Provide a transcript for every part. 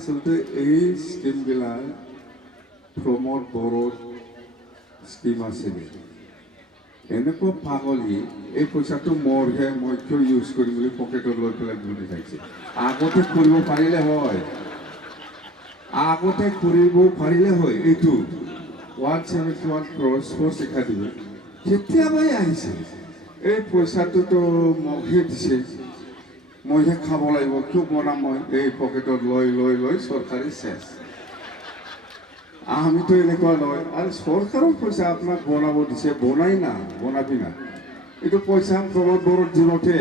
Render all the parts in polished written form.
আচলতে এই স্কিমবিলাক প্ৰমোদ বড়োৰ স্কিম আছিলে এনেকুৱা পাগলী এই পইচাটো মোৰহে মই কিয় ইউজ কৰিম বুলি পকেটত লৈ পেলাই ঘূৰি থাকিছে আগতে কৰিব পাৰিলে হয় এইটো 171 crore স্পৰ্টছ একাডেমি কেতিয়াবাই আহিছে এই পইচাটোতো মকহে দিছে মইহে খাব লাগিব কিয় বনাম মই এই পকেটত লৈ চৰকাৰী চেছ আমিতো এনেকুৱা নহয় আৰু চৰকাৰৰ পইচা আপোনাক বনাব দিছে বনাবি না এইটো পইচা প্ৰমোদ বড়োৰ দিনতে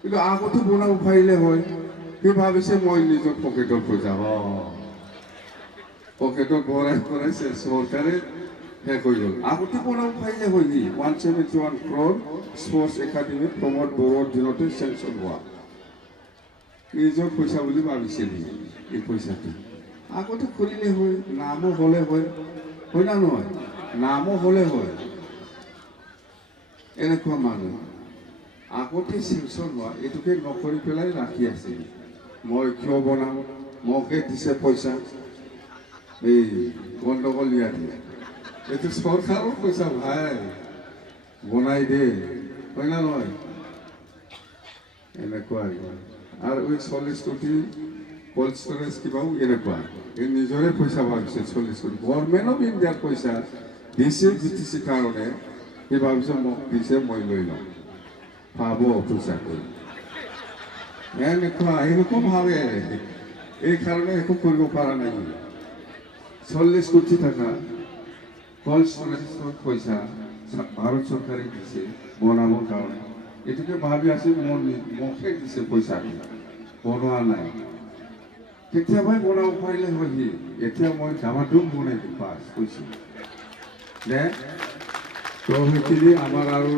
কিন্তু আগতে বনাব পাৰিলে হয় সি ভাবিছে মই নিজৰ পকেটৰ পইচা পকেটত ভৰাইছে চৰকাৰে শেষ হৈ গ'ল আগতে বনাব পাৰিলে হয় নি 171 crore স্পৰ্টছ একাডেমি প্ৰমোদ বড়োৰ দিনতে চেংচন হোৱা নিজৰ পইচা বুলি ভাবিছিল এই পইচাটো আগতে খুলিলে হয় নামো হ'লে হয় না নহয় নামো হ'লে হয় এনেকুৱা মানুহ আগতে চেংচন হোৱা এইটোকে নকৰি পেলাই ৰাখি আছিল মই কিয় বনাম মোকে দিছে পইচা এই গণ্ডগোল দিয়া দিয়ে এইটো চৰকাৰৰ পইচা ভাই বনাই দে হয় না নহয় এনেকুৱা আৰু এই 40 কোটি কোল্ড ষ্টৰেজ কিবাও এনেকুৱা এই নিজৰে পইচা ভাবিছে 40 কোটি গভৰ্ণমেণ্ট অফ ইণ্ডিয়াৰ পইচা দিছে জিটিচি কাৰণে সি ভাবিছে মোক দিছে মই লৈ লওঁ পাব পইচা কৰি এনেকুৱা ভাবে এই কাৰণে একো কৰিব পৰা নাই 40 কোটি টকা কোল্ড ষ্টৰেজৰ পইচা ভাৰত চৰকাৰে দিছে বনাবৰ কাৰণে এইটোকে ভাবি আছে মোকে দিছে পইচা বনোৱা নাই কেতিয়াবাই বনাব পাৰিলে হয় সি এতিয়া মই ডামাডুম বনাই দিম পাছ কৈছোঁ দে তো সেইখিনি আমাৰ আৰু